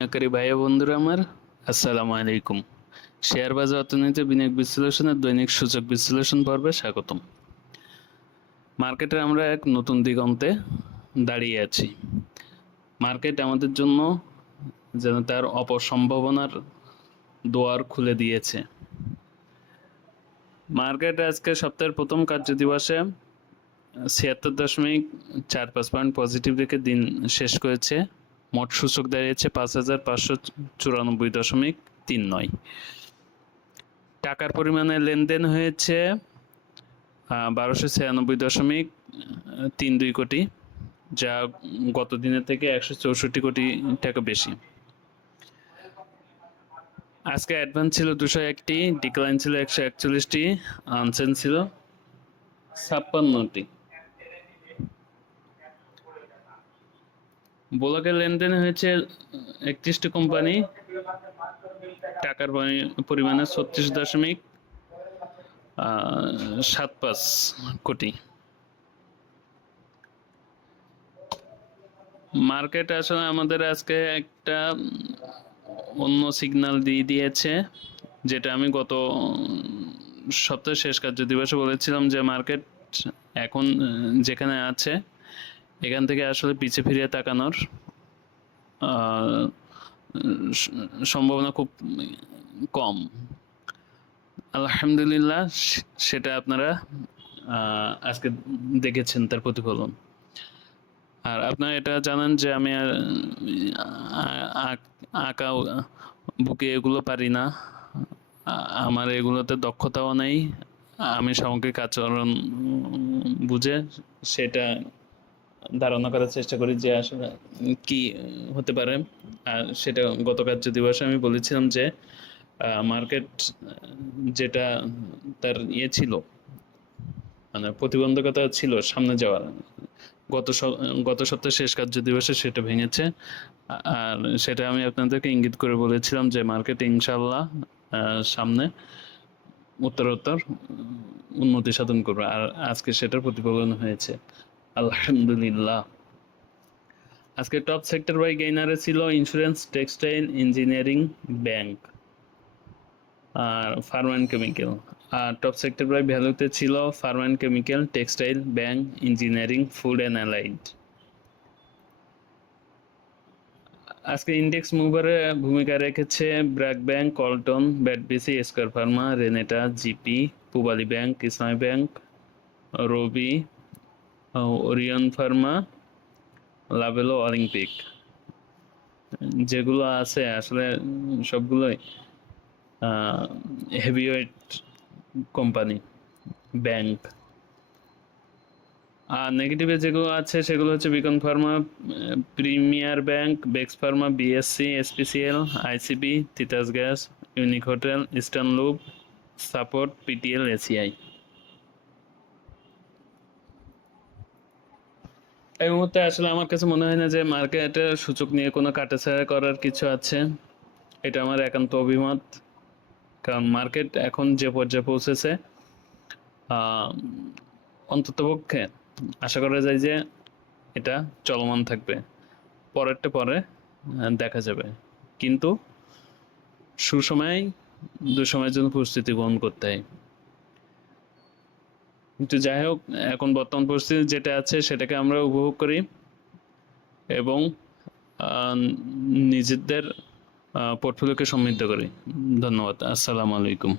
বিনিয়োগকারী ভাই বন্ধুরা আমার, আসসালামু আলাইকুম। শেয়ার বাজার অর্থনীতি, বিনিয়োগ বিশ্লেষণের দৈনিক সূচক বিশ্লেষণ পর্বে স্বাগতম। মার্কেটে আমরা এক নতুন দিগন্তে দাঁড়িয়ে আছি। মার্কেট আমাদের জন্য যেন তার অপসম্ভাবনার দোয়ার খুলে দিয়েছে। মার্কেট আজকে সপ্তাহের প্রথম কার্য দিবসে ছিয়াত্তর দশমিক চার পাঁচ পয়েন্ট পজিটিভ রেখে দিন শেষ করেছে। মোট সূচক দাঁড়িয়েছে পাঁচ হাজার পাঁচশো চুরানব্বই দশমিক তিন নয়। টাকার পরিমাণে লেনদেন হয়েছে বারোশো ছিয়ানব্বই দশমিক তিন দুই কোটি, যা গত দিনের থেকে একশো চৌষট্টি কোটি টাকা বেশি। আজকে অ্যাডভান্স ছিল দুশো একটি ডিক্লাইন ছিল একশো একচল্লিশটি আনসেন ছিল ছাপ্পান্নটি। ব্লকের লেনদেন হয়েছে একত্রিশটি কোম্পানি। টাকার পরিমাণে ছত্রিশ দশমিক সাত পাঁচ কোটি। মার্কেট আসলে আমাদের আজকে একটা অন্য সিগন্যাল দিয়ে দিয়েছে, যেটা আমি গত, সপ্তাহের শেষ কার্য দিবসে বলেছিলাম যে মার্কেট এখন যেখানে আছে এখান থেকে আসলে পিছে ফিরিয়ে তাকানোর সম্ভাবনা খুব কম। আলহামদুলিল্লাহ, সেটা আপনারা আজকে দেখেছেন তার প্রতিফলন। আর আপনারা এটা জানেন যে আমি আঁকা বুকে এগুলো পারি না। আমার এগুলোতে দক্ষতাও নেই। আমি সামগ্রিক আচরণ বুঝে সেটা ধারণা করার চেষ্টা করি যে আসলে কি হতে পারে। আর সেটা গত কার্য দিবসে আমি বলেছিলাম যে মার্কেট যেটা তার ইয়ে ছিল মানে প্রতিবন্ধকতা ছিল সামনে যাওয়ার, গত গত সপ্তাহে শেষ কার্য দিবসে সেটা ভেঙেছে। আর সেটা আমি আপনাদেরকে ইঙ্গিত করে বলেছিলাম যে মার্কেট ইনশাল্লাহ সামনে উত্তরোত্তর উন্নতি সাধন করবে। আর আজকে সেটার প্রতিফলন হয়েছে। আলহামদুলিল্লাহ। আজকে টপ সেক্টর বাই গেইনারে ছিল ইন্স্যুরেন্স টেক্সটাইল ইঞ্জিনিয়ারিং ব্যাংক আর ফার্ম অ্যান্ড কেমিক্যাল আর টপ সেক্টর বাই ভ্যালুতে ছিল pharm and chemical textile bank engineering food and allied আজকে ইন্ডেক্স মুভারে ভূমিকা রেখেছে BRAC bank কলটন BATBC Square pharma, Renata, GP, Pubali bank, Islami bank, Robi Orion pharma Lovello Olympic যেগুলো আছে, আসলে সবগুলোই হেভিওয়েট কোম্পানি ব্যাংক আর নেগেটিভে যেগুলো আছে, সেগুলো হচ্ছে Beacon pharma premier bank বেক্স pharma BSC SPCL ICB Titas gas unique hotel eastern loop support PTL ACI এই মুহূর্তে আসলে আমার কাছে মনে হয় না যে মার্কেটের সূচক নিয়ে কোনো কাটাছাড়া করার কিছু আছে। এটা আমার একান্ত অভিমত। কারণ মার্কেট এখন যে পর্যায়ে পৌঁছেছে অন্ততপক্ষে আশা করা যায় যে এটা চলমান থাকবে। পরেরটা পরে দেখা যাবে। কিন্তু সুসময় দুসময়ের জন্য প্রস্তুতি গ্রহণ করতে হয়। কিন্তু যাই হোক, এখন বর্তমান পরিস্থিতি যেটা আছে সেটাকে আমরা উপভোগ করি এবং নিজেদের পোর্টফোলিওকে সমৃদ্ধ করি। ধন্যবাদ। আসসালামু আলাইকুম।